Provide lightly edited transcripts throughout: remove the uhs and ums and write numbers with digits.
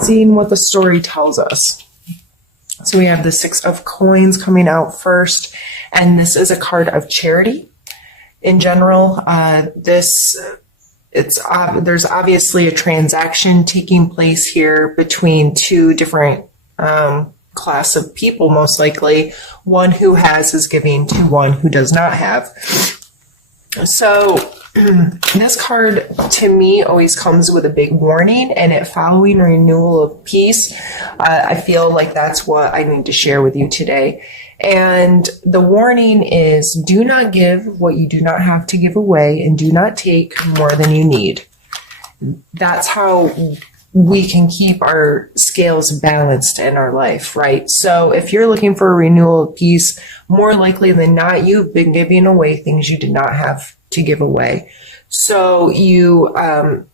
seeing what the story tells us. So we have the Six of Coins coming out first, and this is a card of charity. In general, there's obviously a transaction taking place here between two different class of people, most likely. One who has is giving to one who does not have. So this card to me always comes with a big warning, and it following renewal of peace. I feel like that's what I need to share with you today. And the warning is, do not give what you do not have to give away, and do not take more than you need. That's how we can keep our scales balanced in our life, right? So if you're looking for a renewal of peace, more likely than not, you've been giving away things you did not have to give away. So you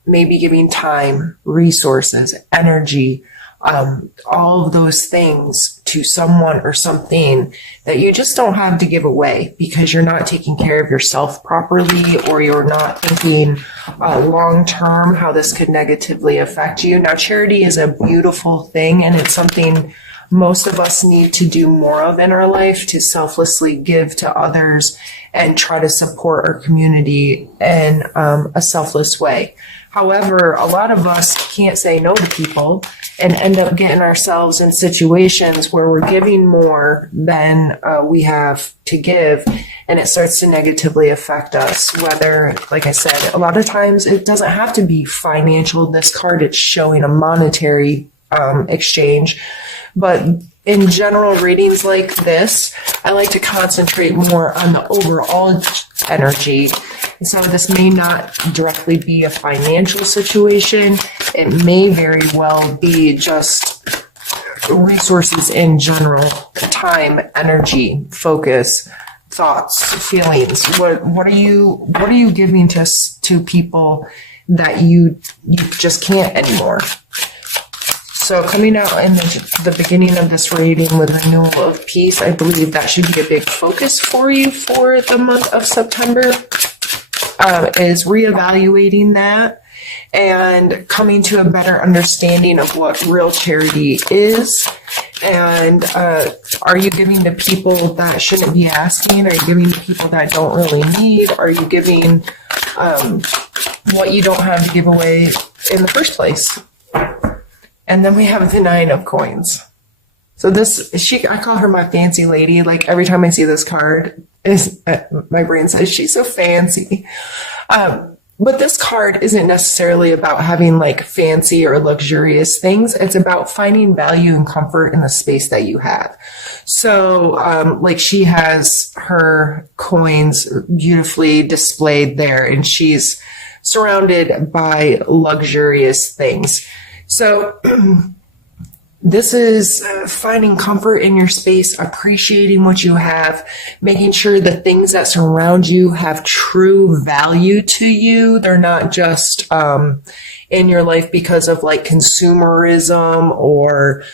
may be giving time, resources, energy, all of those things to someone or something that you just don't have to give away because you're not taking care of yourself properly, or you're not thinking long term how this could negatively affect you. Now, charity is a beautiful thing, and it's something most of us need to do more of in our life, to selflessly give to others and try to support our community in a selfless way. However, a lot of us can't say no to people and end up getting ourselves in situations where we're giving more than we have to give, and it starts to negatively affect us. Whether, like I said, a lot of times it doesn't have to be financial. This card, it's showing a monetary exchange. But in general readings like this, I like to concentrate more on the overall energy. So this may not directly be a financial situation. It may very well be just resources in general, time, energy, focus, thoughts, feelings. What are you giving to people that you just can't anymore? So coming out in the beginning of this reading with renewal of peace, I believe that should be a big focus for you for the month of September, is reevaluating that and coming to a better understanding of what real charity is. And are you giving to people that shouldn't be asking? Are you giving to people that don't really need? Are you giving what you don't have to give away in the first place? And then we have the Nine of Coins. So I call her my fancy lady. Like every time I see this card, my brain says she's so fancy. But this card isn't necessarily about having like fancy or luxurious things. It's about finding value and comfort in the space that you have. So like she has her coins beautifully displayed there, and she's surrounded by luxurious things. So this is finding comfort in your space, appreciating what you have, making sure the things that surround you have true value to you. They're not just in your life because of like consumerism or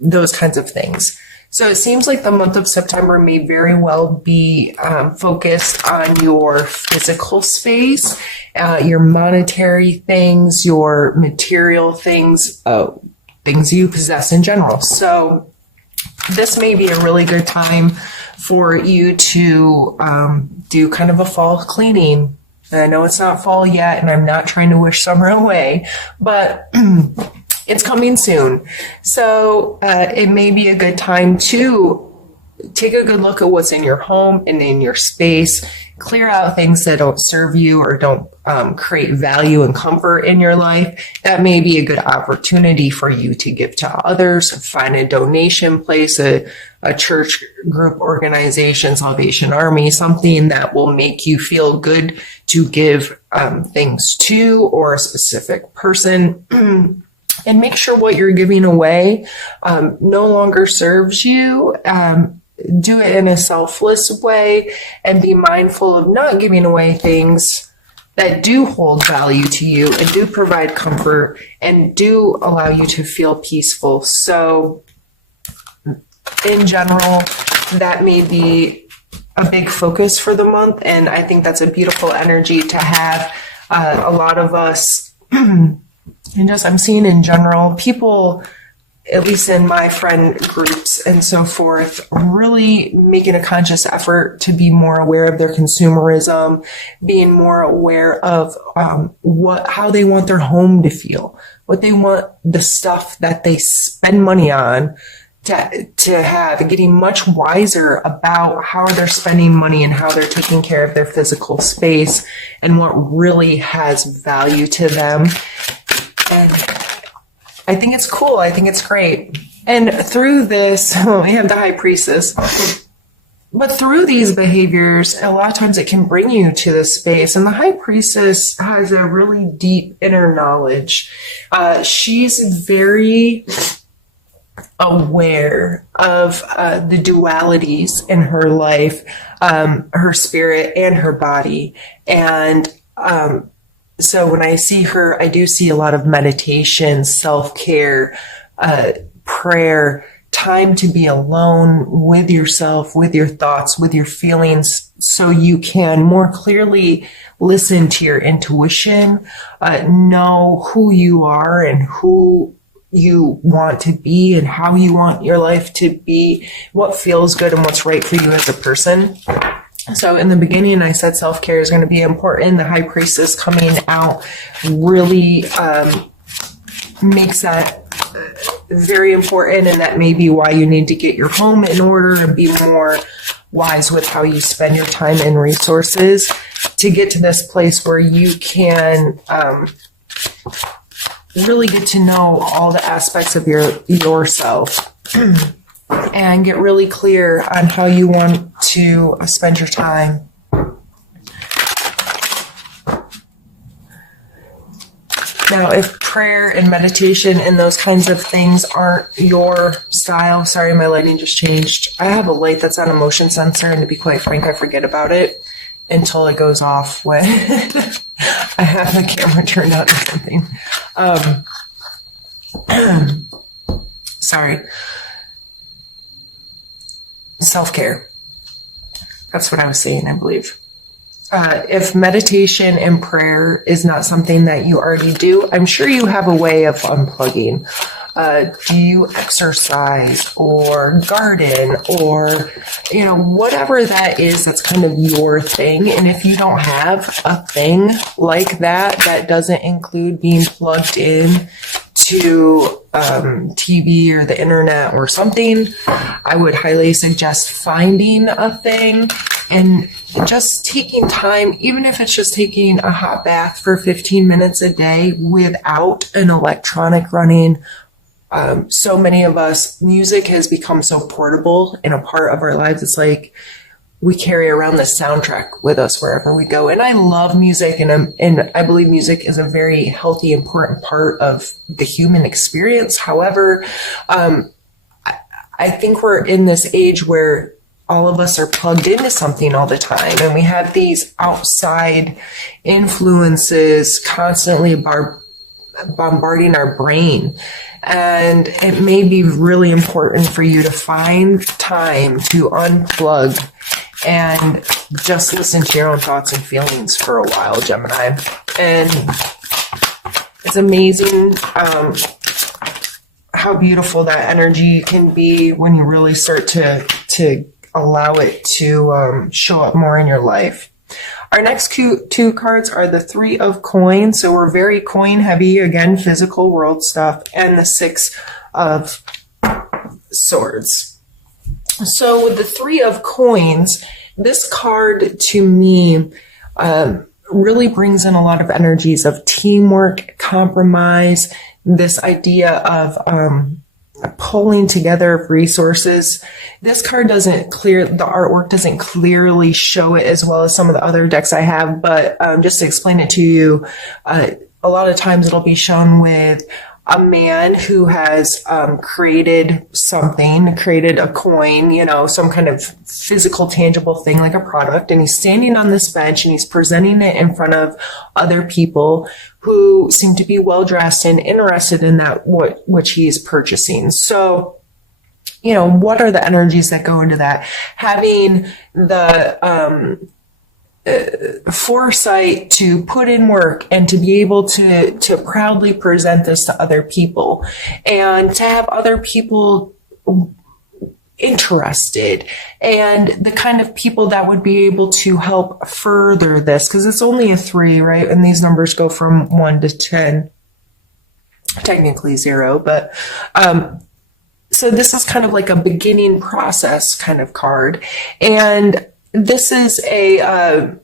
those kinds of things. So it seems like the month of September may very well be focused on your physical space, your monetary things, your material things, things you possess in general. So this may be a really good time for you to do kind of a fall cleaning. And I know it's not fall yet, and I'm not trying to wish summer away, but it's coming soon. So it may be a good time to take a good look at what's in your home and in your space. Clear out things that don't serve you or don't create value and comfort in your life. That may be a good opportunity for you to give to others. Find a donation place, a church group organization, Salvation Army, something that will make you feel good to give things to, or a specific person. And make sure what you're giving away no longer serves you. Do it in a selfless way, and be mindful of not giving away things that do hold value to you and do provide comfort and do allow you to feel peaceful. So in general, that may be a big focus for the month, and I think that's a beautiful energy to have. A lot of us And just, I'm seeing in general, people, at least in my friend groups and so forth, really making a conscious effort to be more aware of their consumerism, being more aware of how they want their home to feel, what they want the stuff that they spend money on to have, getting much wiser about how they're spending money and how they're taking care of their physical space and what really has value to them. And I think it's cool. I think it's great. And through this, we have the high priestess. But through these behaviors, a lot of times it can bring you to this space. And the high priestess has a really deep inner knowledge. She's very aware of the dualities in her life, her spirit and her body. And so when I see her, I do see a lot of meditation, self-care, prayer, time to be alone with yourself, with your thoughts, with your feelings, so you can more clearly listen to your intuition, know who you are and who you want to be and how you want your life to be, what feels good and what's right for you as a person. So in the beginning, I said self-care is going to be important. The high priestess coming out really makes that very important, and that may be why you need to get your home in order and be more wise with how you spend your time and resources to get to this place where you can really get to know all the aspects of yourself and get really clear on how you want to spend your time. Now, if prayer and meditation and those kinds of things aren't your style, sorry, my lighting just changed. I have a light that's on a motion sensor, and to be quite frank, I forget about it until it goes off when I have the camera turned on or something. Sorry. Self-care. That's what I was saying, I believe. If meditation and prayer is not something that you already do, I'm sure you have a way of unplugging. Do you exercise or garden or, whatever that is, that's kind of your thing. And if you don't have a thing like that, that doesn't include being plugged in to TV or the internet or something, I would highly suggest finding a thing and just taking time, even if it's just taking a hot bath for 15 minutes a day without an electronic running. So many of us, music has become so portable and a part of our lives. It's like we carry around the soundtrack with us wherever we go. And I love music, and I believe music is a very healthy, important part of the human experience. However, I think we're in this age where all of us are plugged into something all the time, and we have these outside influences constantly bombarding our brain. And it may be really important for you to find time to unplug and just listen to your own thoughts and feelings for a while, Gemini. And it's amazing how beautiful that energy can be when you really start to allow it to show up more in your life. Our next two cards are the Three of Coins. So we're very coin heavy, again, physical world stuff, and the Six of Swords. So with the Three of Coins, this card to me really brings in a lot of energies of teamwork, compromise, this idea of pulling together of resources. This card the artwork doesn't clearly show it as well as some of the other decks I have, but just to explain it to you, a lot of times it'll be shown with a man who has created a coin, some kind of physical, tangible thing like a product, and he's standing on this bench and he's presenting it in front of other people who seem to be well-dressed and interested in that which he's purchasing. So, what are the energies that go into that? Having the foresight to put in work and to be able to proudly present this to other people and to have other people interested and the kind of people that would be able to help further this, because it's only a 3, right? And these numbers go from 1 to 10, technically 0, but so this is kind of like a beginning process kind of card. And this is a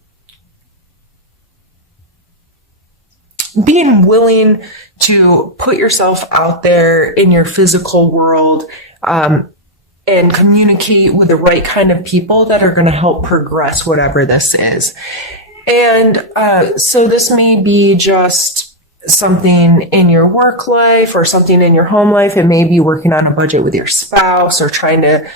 being willing to put yourself out there in your physical world and communicate with the right kind of people that are going to help progress whatever this is. And so this may be just something in your work life or something in your home life. It may be working on a budget with your spouse or trying to,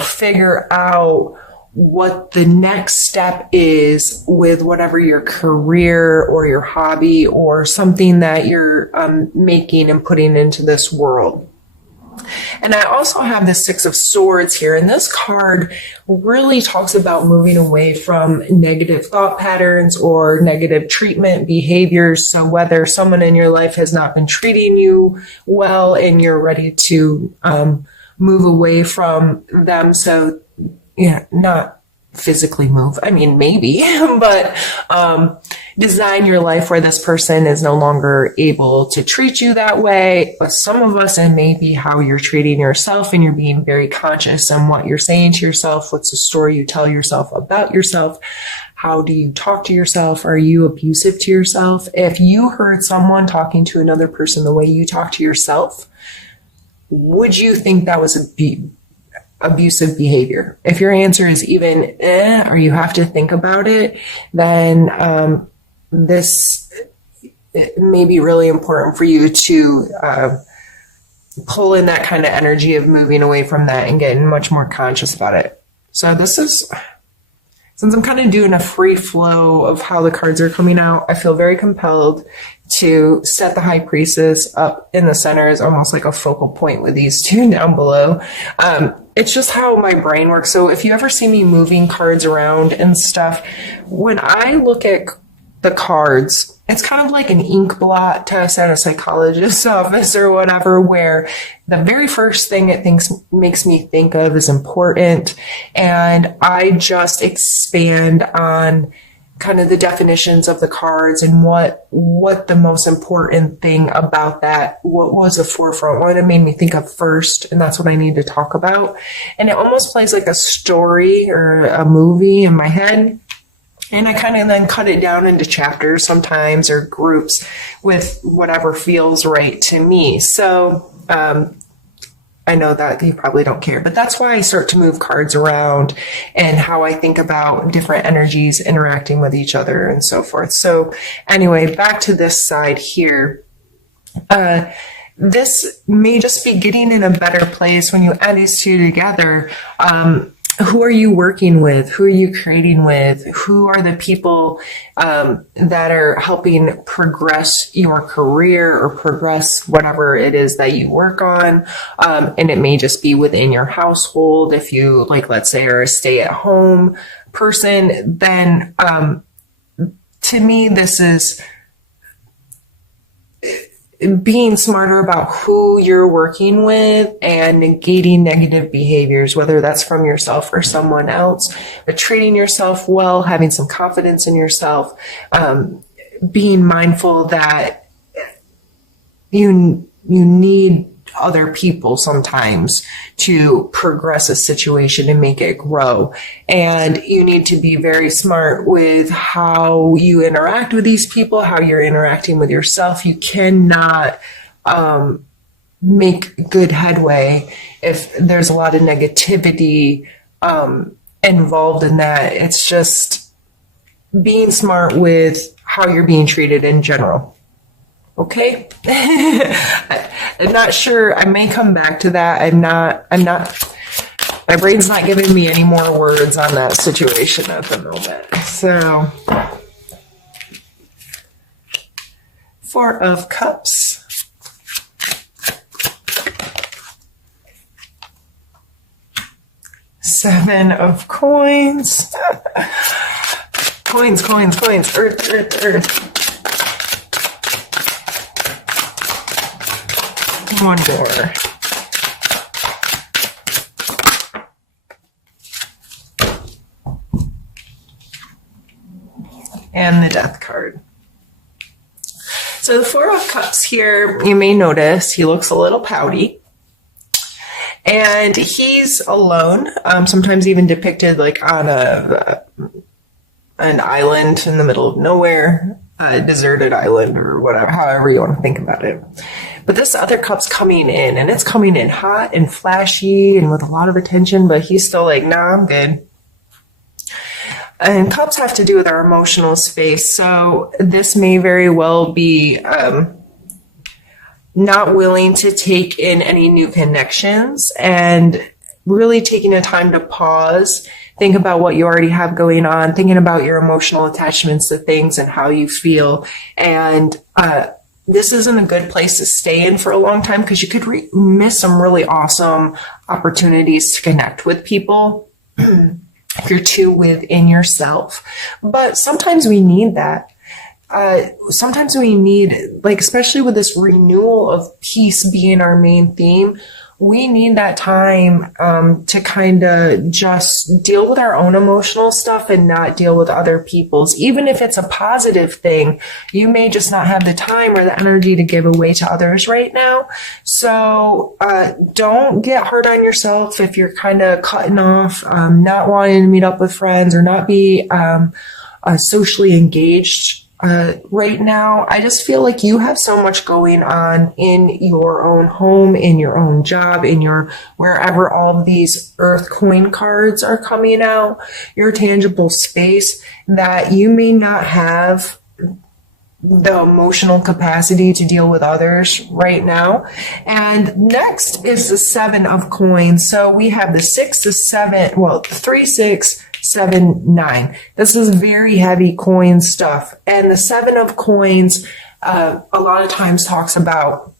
figure out what the next step is with whatever your career or your hobby or something that you're making and putting into this world. And I also have the 6 of Swords here, and this card really talks about moving away from negative thought patterns or negative treatment behaviors. So whether someone in your life has not been treating you well and you're ready to move away from them, so not physically move. I mean, maybe, but design your life where this person is no longer able to treat you that way. But some of us, it may be how you're treating yourself, and you're being very conscious on what you're saying to yourself. What's the story you tell yourself about yourself? How do you talk to yourself? Are you abusive to yourself? If you heard someone talking to another person the way you talk to yourself, would you think that was abusive behavior? If your answer is even or you have to think about it, then this may be really important for you to pull in that kind of energy of moving away from that and getting much more conscious about it. So this is, since I'm kind of doing a free flow of how the cards are coming out, I feel very compelled to set the High Priestess up in the center as almost like a focal point with these 2 down below. It's just how my brain works. So if you ever see me moving cards around and stuff, when I look at the cards, it's kind of like an ink blot test at a psychologist's office or whatever, where the very first thing it makes me think of is important. And I just expand on kind of the definitions of the cards and what the most important thing about that, what was the forefront, what it made me think of first, and that's what I need to talk about. And it almost plays like a story or a movie in my head. And I kind of then cut it down into chapters sometimes or groups with whatever feels right to me. So I know that you probably don't care, but that's why I start to move cards around and how I think about different energies interacting with each other and so forth. So anyway, back to this side here. This may just be getting in a better place when you add these 2 together. Who are you working with? Who are you creating with? Who are the people that are helping progress your career or progress whatever it is that you work on? And it may just be within your household. If you, like, let's say, are a stay-at-home person, then to me, this is being smarter about who you're working with and negating negative behaviors, whether that's from yourself or someone else, but treating yourself well, having some confidence in yourself, being mindful that you need other people sometimes to progress a situation and make it grow. And you need to be very smart with how you interact with these people, how you're interacting with yourself. You cannot make good headway if there's a lot of negativity involved in that. It's just being smart with how you're being treated in general. Okay. I'm not sure. I may come back to that. I'm not, my brain's not giving me any more words on that situation at the moment. So, 4 of Cups. Seven of Coins. Coins, coins, coins. Earth, earth, earth. One more. And the Death card. So the Four of Cups here, you may notice he looks a little pouty. And he's alone, sometimes even depicted like on an island in the middle of nowhere, a deserted island or whatever, however you want to think about it. But this other cup's coming in, and it's coming in hot and flashy and with a lot of attention, but he's still like, nah, I'm good. And cups have to do with our emotional space, so this may very well be not willing to take in any new connections and really taking a time to pause, think about what you already have going on, thinking about your emotional attachments to things and how you feel. And this isn't a good place to stay in for a long time because you could miss some really awesome opportunities to connect with people if you're too within yourself. But sometimes we need that. Sometimes we need, like, especially with this renewal of peace being our main theme, we need that time to kind of just deal with our own emotional stuff and not deal with other people's. Even if it's a positive thing, you may just not have the time or the energy to give away to others right now. So don't get hard on yourself if you're kind of cutting off, not wanting to meet up with friends or not be socially engaged. Right now, I just feel like you have so much going on in your own home, in your own job, in your wherever all of these earth coin cards are coming out, your tangible space, that you may not have the emotional capacity to deal with others right now. And next is the Seven of Coins. So we have the 6, the 7, well, 3, 6, 7, 9. This is very heavy coin stuff. And the Seven of Coins, a lot of times talks about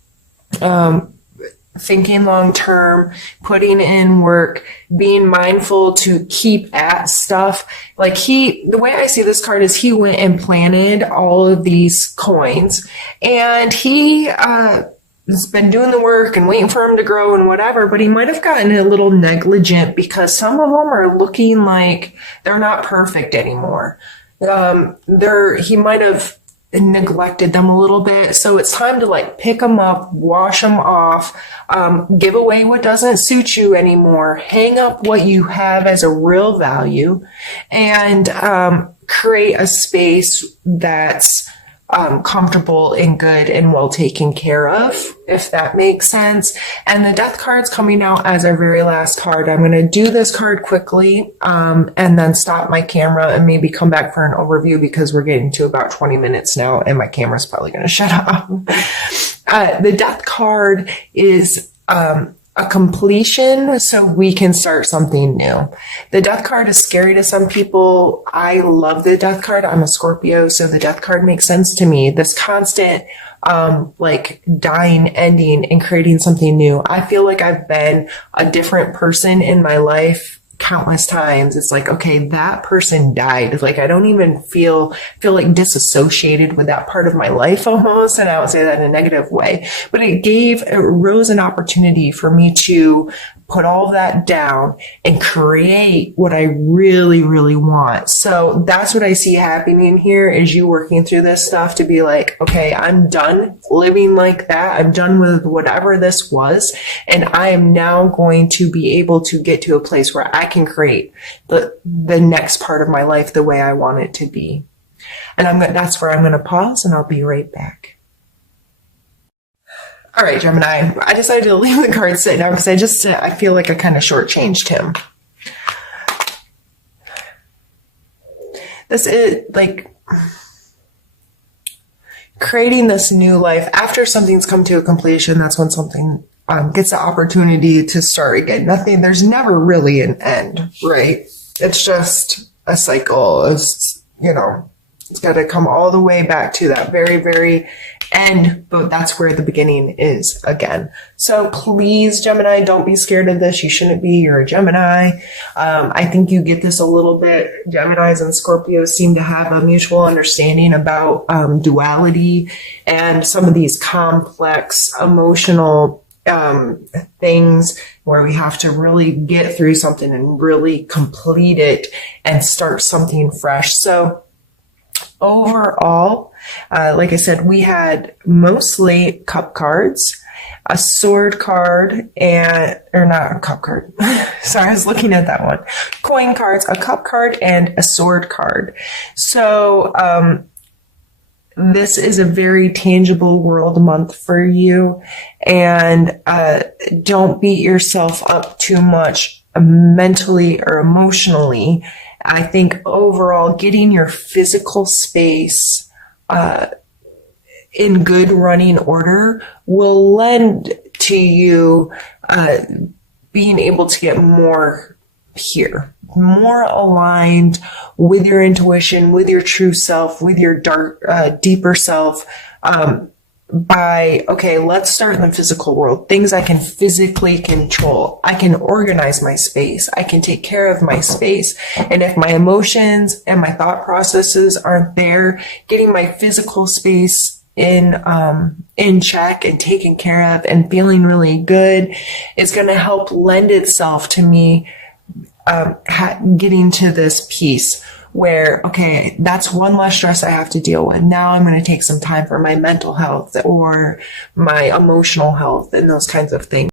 thinking long term, putting in work, being mindful to keep at stuff. Like the way I see this card is he went and planted all of these coins, and he has been doing the work and waiting for them to grow and whatever, but he might have gotten a little negligent because some of them are looking like they're not perfect anymore. He might have neglected them a little bit. So it's time to like pick them up, wash them off, give away what doesn't suit you anymore, hang up what you have as a real value, and create a space that's comfortable and good and well taken care of, if that makes sense. And the Death card's coming out as our very last card. I'm going to do this card quickly and then stop my camera and maybe come back for an overview because we're getting to about 20 minutes now and my camera's probably going to shut off. The Death card is a completion so we can start something new. The Death card is scary to some people. I love the Death card. I'm a Scorpio, so the Death card makes sense to me. This constant like dying, ending, and creating something new. I feel like I've been a different person in my life countless times. It's like, okay, that person died. Like, I don't even feel like disassociated with that part of my life almost. And I don't say that in a negative way, but it rose an opportunity for me to put all of that down and create what I really, really want. So that's what I see happening here is you working through this stuff to be like, okay, I'm done living like that. I'm done with whatever this was. And I am now going to be able to get to a place where I can create the next part of my life the way I want it to be. And that's where I'm going to pause and I'll be right back. All right, Gemini, I decided to leave the card sit now because I feel like I kind of shortchanged him. This is like creating this new life. After something's come to a completion, that's when something gets the opportunity to start again. There's never really an end, right? It's just a cycle. It's got to come all the way back to that very, very But that's where the beginning is again. So please, Gemini, don't be scared of this. You shouldn't be. You're a Gemini. I think you get this a little bit. Geminis and Scorpios seem to have a mutual understanding about duality and some of these complex emotional things where we have to really get through something and really complete it and start something fresh. So overall, like I said, we had mostly cup cards, a sword card, or not a cup card. Sorry, I was looking at that one. Coin cards, a cup card, and a sword card. So, this is a very tangible world month for you. And, don't beat yourself up too much mentally or emotionally. I think overall getting your physical space in good running order will lend to you being able to get more here, more aligned with your intuition, with your true self, with your deeper self. Okay, let's start in the physical world. Things I can physically control. I can organize my space. I can take care of my space. And if my emotions and my thought processes aren't there, getting my physical space in check and taken care of and feeling really good is going to help lend itself to me getting to this peace where, okay, that's one less stress I have to deal with. Now I'm going to take some time for my mental health or my emotional health and those kinds of things.